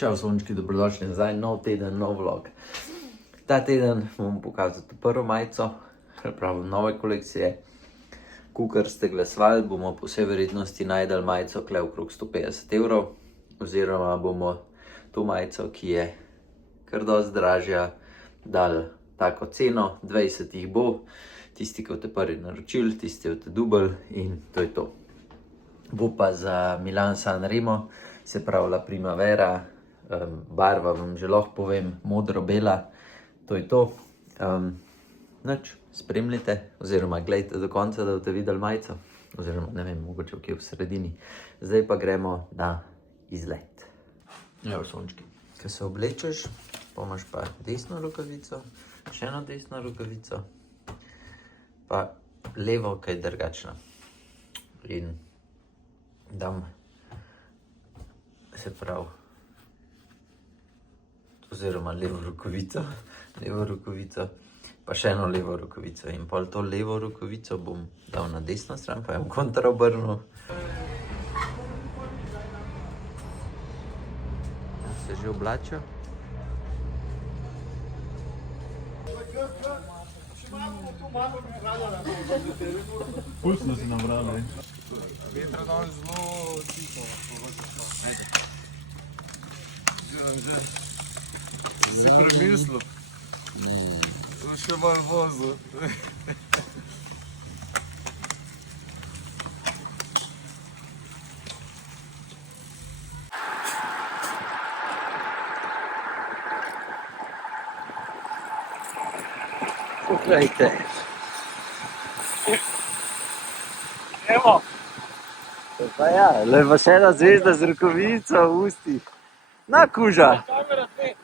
Čau sončki, dobrodošli nazaj, nov teden, nov vlog. Ta teden bom pokazal to prvo majico, pravi nove kolekcije. Kukar ste glasovali, bomo po vsej verjetnosti najdel majico kle okrog 150 evrov, oziroma bomo to majico, ki je kar dosti dražja, dali tako ceno, 20 jih bo, tisti, ki boste prvi naročili, tisti, ki boste dubli in to je to. Bo pa za Milan San Remo, se pravi La Primavera, barva vam že lahko povem, modro-bela, to je to. Nič, spremljite oziroma gledajte do konca, da boste videli majico, oziroma ne vem, mogoče kje v sredini. Zdaj pa gremo na izlet. Evo sončki, ko se oblečeš, pomaš pa desno rokavico, še eno desno rokavico, pa levo, kaj je drugačna. In dam, se pravi, oziroma levo rokavico, pa še eno levo rokavico. In pol to levo rokavico bom dal na desno stran, pa jo bom kontra obrnil. Se že oblačijo? Pulsno si nabrali. Vetra danes zelo tiho. Si premislil? Sem še malo vozil. Poglejte. Evo! Pa ja, le pa še ena zvezda z rokavico v ustih. Na kuža! Kamera te!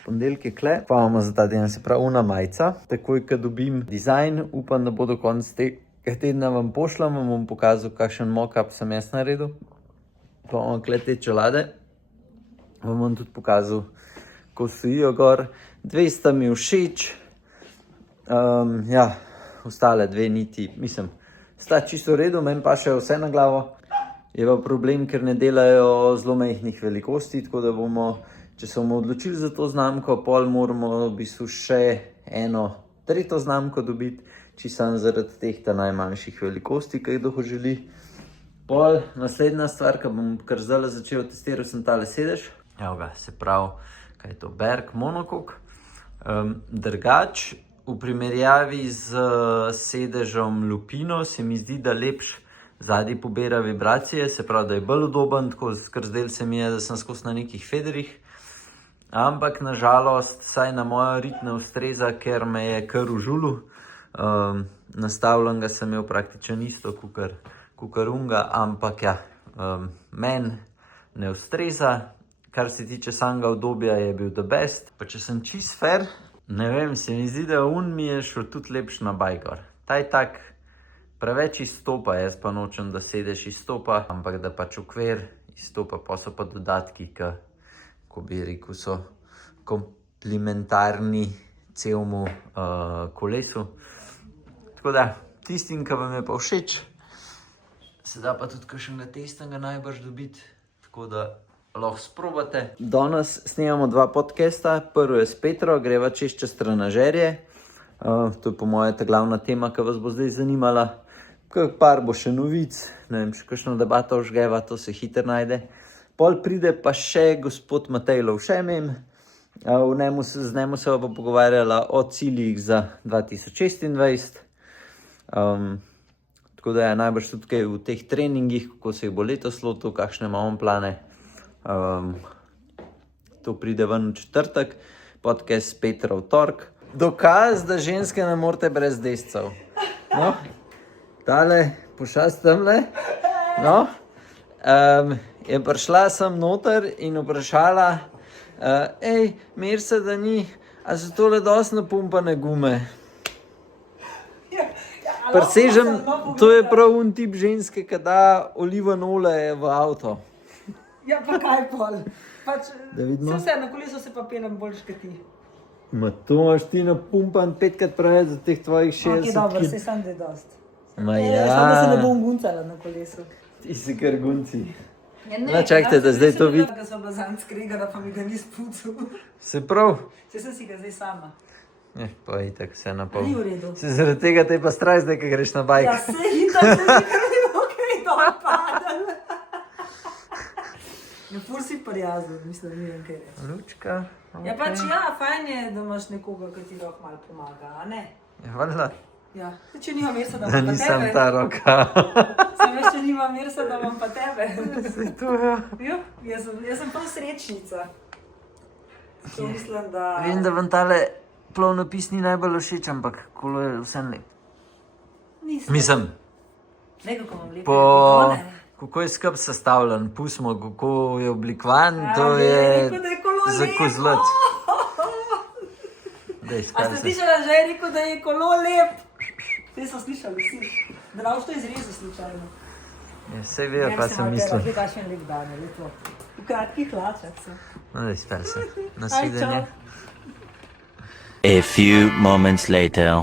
Ponedeljek je kle, pa imamo za ta teden, se pravi una majica. Takoj, ko dobim dizajn, upam, da bo do konca tega tedna vam pošljam, vam bom pokazal, kakšen mock-up sem jaz naredil. Pa imamo kle te čelade. Vam bom tudi pokazal, ko stojijo gor. 200 mi všeč. Ja, ostale dve niti, mislim, sta čisto v redu, meni pa še vse na glavo. Je pa problem, ker ne delajo zelo majhnih velikosti, tako da bomo, če se bomo odločili za to znamko, pol moramo v bistvu še eno tretjo znamko dobiti, če sem zaradi teh ta najmanjših velikosti, ki jih doho želi. Pol naslednja stvar, ki bom kar zdaj začel testiral, sem tale sedež. Evo ga, se pravi, kaj je to, Berg Monocoque. Drugač, v primerjavi z sedežem Lupino se mi zdi, da lepš zadaj pobira vibracije, se pravi, da je bolj udoben, tako kar zdel se mi je, da sem skozi na nekih federih. Ampak nažalost, saj na mojo rit ne ustreza, ker me je kar užulil. Nastavljen ga sem imel praktično isto, kukar unga, ampak ja, meni ne ustreza. Kar se tiče samega udobja, je bil the best. Pa če sem čist fair, ne vem, se mi zdi, da mi je šel tudi lepš na bajgor. Ta je tak preveč izstopa, jaz pa nočem, da sedež izstopa, ampak da pač okvir izstopa, pa so pa dodatki, ki, ko bi rekel, so komplementarni celemu kolesu. Tako da, tistim, ki vam je pa všeč, se da pa tudi kakšnega testnega najbrž dobiti, tako da lahko sprobate. Danes snemamo dva podcasta, prvo je s Petro, greva čez trenažerje. To je po moje ta glavna tema, ki vas bo zdaj zanimala. Par bo še novic, ne vem, še kakšno debato užgeva, to se hitro najde. Pol pride pa še gospod Matej Lovšemem, z njemu se bo pogovarjala o ciljih za 2026. Tako da je najbrž tudi kaj v teh treningih, kako se jih bo letos lotil, kakšne imamo plane. To pride ven v četrtek, podcast Petra v torek. Dokaz, da ženske ne morete brez descev. No, tale pošast tamle, no, je prišla sem noter in vprašala, mer se, da ni, a so tole dosti napumpane gume? Presežem, to je prav un tip ženske, ki da oliven olje v avto. Ja, pa kaj pol? Pač, Da vidimo. vse na kolesu se pa pelem boljš kot ti. Ma to imaš ti napumpan 5krat preveč za teh tvojih 60 Ok, dobro, se sam da je dost. Ma Samo se ne ja, bom guncala na kolesu. ti si kar gunci. Ja, ne, No, čakajte, da zdaj to vidim. Da sem bila zanj skregala, pa mi ga ni spucal. Se prav? Če sem si ga zdaj sama. Pa itak vse na pol. Ni v redu. Se zaradi tega te pa strah zdaj, ko greš na bajk. Ja, se itak, da mi je okej dol padel. Ja, ful si prijazen, mislim, da ni vem kaj reči. Lučka. Ja, pač ja, fajn je, da imaš nekoga, ki ti lahko malo pomaga, a ne? Ja, valjda. Ja, če nima mesa, da Da imam pa nisem tebe. ta roka. Sem veš, če nima mesa, da imam pa tebe. Se to, ja. Jo, jaz sem prav srečnica. To mislim, da... Vem, da vam tale plovnopis ni najbolj všeč, ampak kolo je vsem lep. Nisem. Mislim, Ne, kako imam lepe po... ikone. Kako je skrb sestavljen, pustimo, kako je oblikovan, Ja, to bi je rekel, da je kolo za lepo. kozlec. Dej, A spal ste se. slišali, že je rekel, da je kolo lep? Te so slišali vsi. Da ne boš to izrezal slučajno. Ja, saj vejo, pa sem mislil. Zdaj kakšen lep dan je, lepo. V kratkih hlačah so. No, dej, spal se. Aj, Nasvidenje. čau. A few moments later.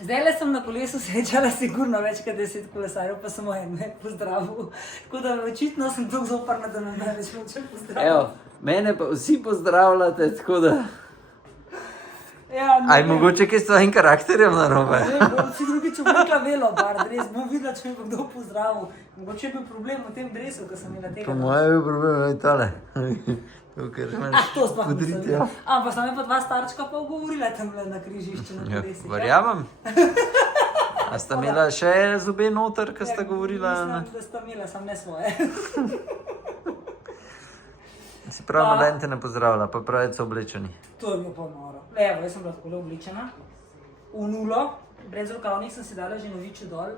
Zdaj le sem na kolesu srečala sigurno več kot 10 kolesarjev, pa samo en me je pozdravil. Tako da očitno sem tako zoprna, da me ne več hoče pozdraviti. Evo, mene pa vsi pozdravljate, tako da... Ja, Aj, mogoče kaj s tvojim karakterjem narobe? Si drugič oblikla velo, bar, res bom videla, če me bo kdo pozdravil. Mogoče je bil problem v tem dresu, ko sem imela tega. Po mojem je bil problem, je tale. To, ker imaš To sploh nisem podritje. videla. Ampak sta me pa dva starčka pa ugovorila tamle na križišču na Ja, kolesih. verjamem. A sta imela še zobe noter, ko sta govorila? Mislim, da sta imela, sam ne svoje. Si prav, noben te ne pozdravlja, pa pravi, so oblečeni. To je bilo pa noro. Evo, jaz sem bila takole obličena. V nulo, brez rokavnih sem si dala že noviče dol.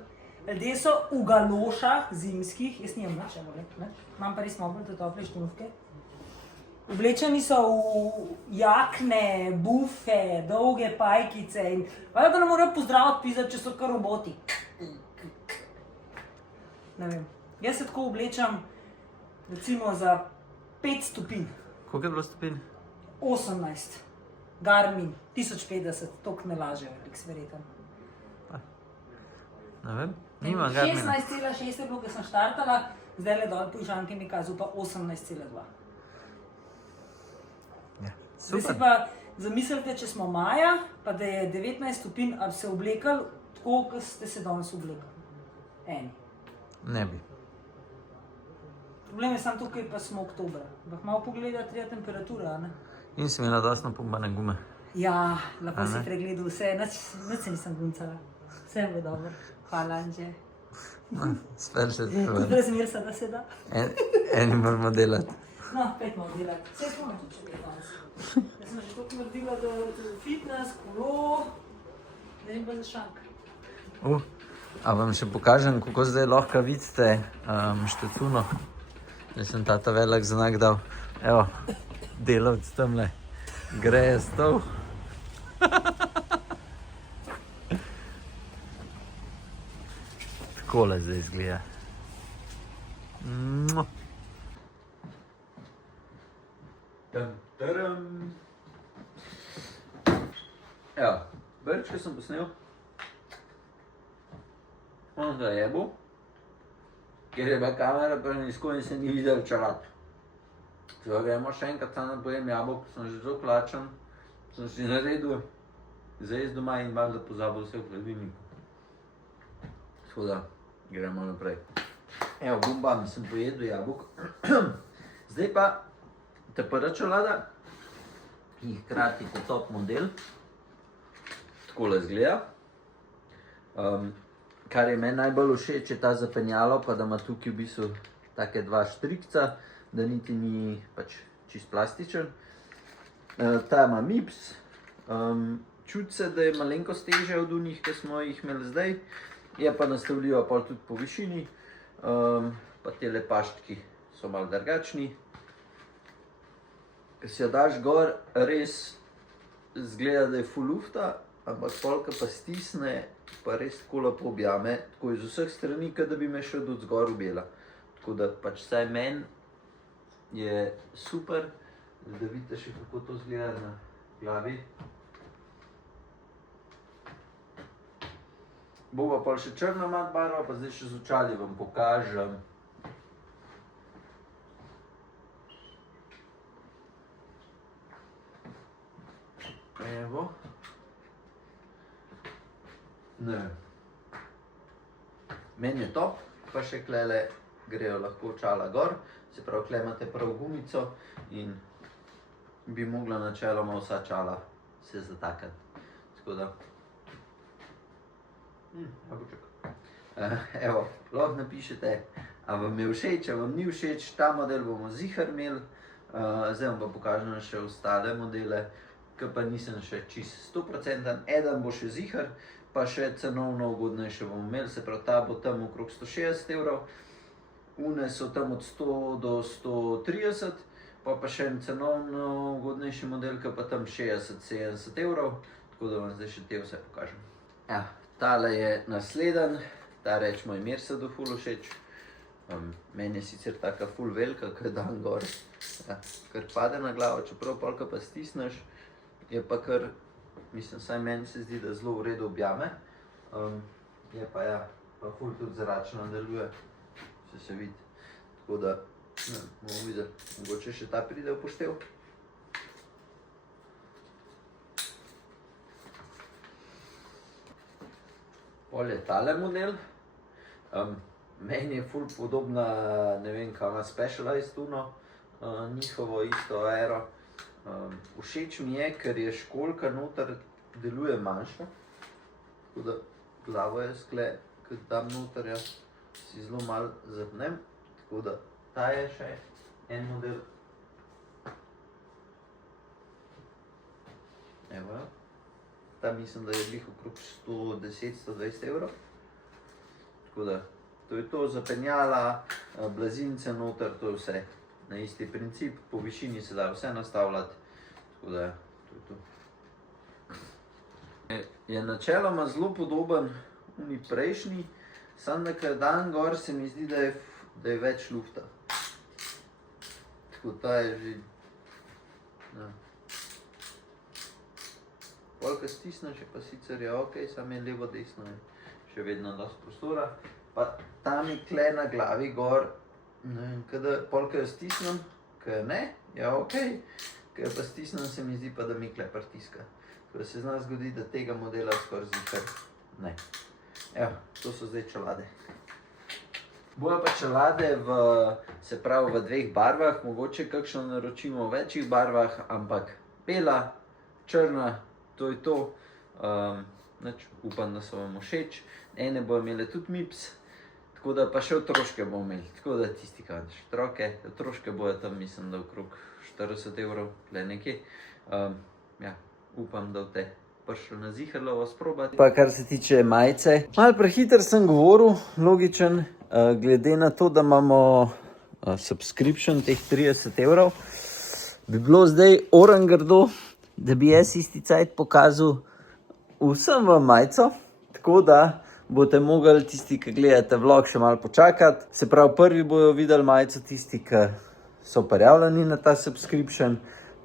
Ljudje so v galošah zimskih, jaz nimam nič, ne? Imam pa res malo te tople štunovke. Oblečeni so v jakne, bufe, dolge pajkice in valjda, da ne morajo pozdraviti pisati, če so kar roboti. Ne vem. Jaz se tako oblečam recimo za 5 stopinj. Koliko je bilo stopinj? 18. Garmin, 1050, toliko ne lažejo, Alex, verjetno. Ne vem, nimam Garmina. 16,6 je bilo, ko sem štartala, zdaj le dol po Ižanki mi kazal pa 18,2. Ja, Zdaj si super. pa zamislite, če smo maja, pa da je 19 stopinj, ali se oblekali tako, kot ste se danes oblekali. Eni. Ne bi. Problem je samo tukaj, pa smo oktobra. Ampak malo pogledati je temperatura, ne? In si imela dosti napumbane gume. Ja, lepo A si ne? pregledal vse, nič se nisem guncala. Vse bo dobro. Hvala, Anže. Spel še Tudi treba. razmer se da se da. Eni moramo delati. No, pet malo delati. Vse smo tudi še danes. Jaz sem že toliko naredila, da fitness, kolo, da jim pa za šank. A vam še pokažem, kako zdaj lahko vidite štecuno. Zdaj sem tata velik znak dal. Evo, delavc tamle. Greje stol. Takole zdaj izgleda. Mua. Taram. Evo, brčke sem posnel. On ga jebu, ker je bila kamera prenizko in se ni videl čelat. Zdaj gremo še enkrat tam napojem jabolk, sem že zelo plačen, sem si naredil za jesti doma in valjda pozabil vse v hladilniku. Tako da, gremo naprej. Evo, bumbam, sem pojedel jabolk. Zdaj pa ta prva čelada, ki hkrati kot top model, takole izgleda. Kar je meni najbolj všeč, je ta zapenjalo, pa da ima tukaj v bistvu take dva štrikca, da niti ni pač čist plastičen. Ta ima MIPS, čuti se, da je malenkost težje od unih, ki smo jih imeli zdaj, je pa nastavljiva pol tudi po višini, pa tele paštki so malo drugačni. Ko si jo daš gor, res izgleda, da je full lufta, ampak polka pa stisne, pa res tako lepo objame, tako iz vseh strani, kot da bi me še od zgor objela. Tako da pač vsaj meni je super, da vidite še kako to izgleda na glavi. Bo pa pol še črna mat barva, pa zdaj še z očali vam pokažem. Evo. Ne. Meni je top, pa še klele grejo lahko čala gor, se pravi, kle imate prav gumico in bi mogla načeloma vsa čala se zatakati. Tako da, evo, lahko napišete, a vam je všeč, a vam ni všeč, ta model bomo ziher imeli, zdaj vam pa pokažem še ostale modele, ki pa nisem še čist 100%, eden bo še ziher, pa še cenovno ugodnejše bomo imeli, se pravi, ta bo tam okrog 160 €, une so tam od 100 do 130, pa še en cenovno ugodnejši model, ki pa tam 60-70 €, tako da vam zdaj še te vse pokažem. Ja, tale je naslednji, ta rečemo je Mercedu ful všeč. Meni je sicer taka ful velika, ko dan gor, ja, kar pade na glavo, čeprav polka pa stisneš, je pa kar, mislim, saj meni se zdi, da zelo v redu objame. Je pa ja, pa ful tudi zračno deluje, se vidi. Tako da, ne, bomo videli, mogoče še ta pride v poštev. Pol je tale model. Meni je ful podobna, ne vem, kaj ima Specialized tuno, njihovo isto aero. Všeč mi je, ker je školjka noter deluje manjša, tako da glavo jaz kle, ko dam noter, jaz si zelo malo zapnem, tako da ta je še en model. Evo, ta mislim, da je glih okrog 110-120 €. Tako da, to je to, zapenjala, blazince noter, to je vse. Na isti princip, po višini se da vse nastavljati, tako da, to je to. Je načeloma zelo podoben uni prejšnji, samo da ko dan gor se mi zdi, da je več lufta. Tako ta je že, ja. Pol, ko stisneš, je pa sicer je ok, samo je levo, desno je še vedno dosti prostora. Pa tam je kle na glavi gor, ne vem, pol, ko jo stisnem, ko jo ne, je ok, ko jo pa stisnem, se mi zdi pa, da mi kle pritiska. Tako da se zna zgoditi, da tega modela skoraj ziher ne. Evo, to so zdaj čelade. Bojo pa čelade se pravi v dveh barvah, mogoče kakšno naročimo v večjih barvah, ampak bela, črna, to je to. Upam, da so vam všeč. Ene bojo imele tudi MIPS, tako da pa še otroške bomo imeli. Tako da tisti, ki imate otroke, otroške bojo tam, mislim, da okrog 40 €, le nekje. Ja, upam, da boste prišli na ziherlo sprobati. Pa kar se tiče majice, malo prehiter sem govoril, logičen, glede na to, da imamo subscription teh 30 €, bi bilo zdaj orangrdo, da bi jaz isti cajt pokazal vsem v majico, tako da boste mogli tisti, ki gledate vlog, še malo počakati. Se pravi, prvi bojo videli majico tisti, ki so prijavljeni na ta subscription.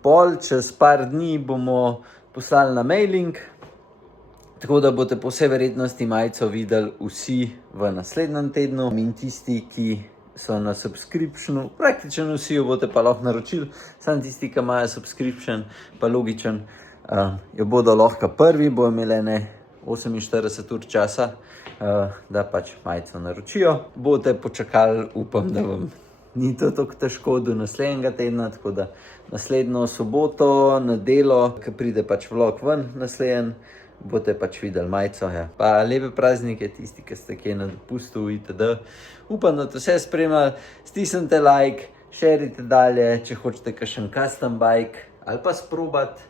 Pol, čez par dni bomo poslali na mailing, tako da boste po vsej verjetnosti majico videli vsi v naslednjem tednu. In tisti, ki so na subscriptionu, praktično vsi jo boste pa lahko naročili, samo tisti, ki imajo subscription, pa logičen, jo bodo lahko prvi, bojo imeli 48 ur časa, da pač majico naročijo. Boste počakali, upam, da vam ni to tako težko do naslednjega tedna, tako da naslednjo soboto, nedeljo, ko pride pač vlog ven naslednji, boste pač videli majico. Ja. Pa lepe praznike tisti, ki ste kje na dopustu itd. Upam, da to vse spremljali. Stisnite like, šerite dalje, če hočete kakšen custom bike ali pa sprobati.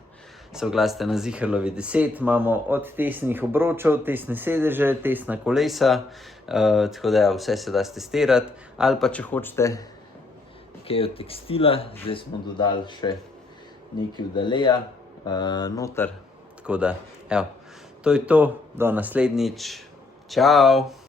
Se oglasite na Ziherlovi 10, imamo od tesnih obročev, tesne sedeže, tesna kolesa, tako da vse se da testirati. Ali pa če hočete nekaj od tekstila, zdaj smo dodali še nekaj od Aleja noter, tako da, evo, to je to, do naslednjič, čau!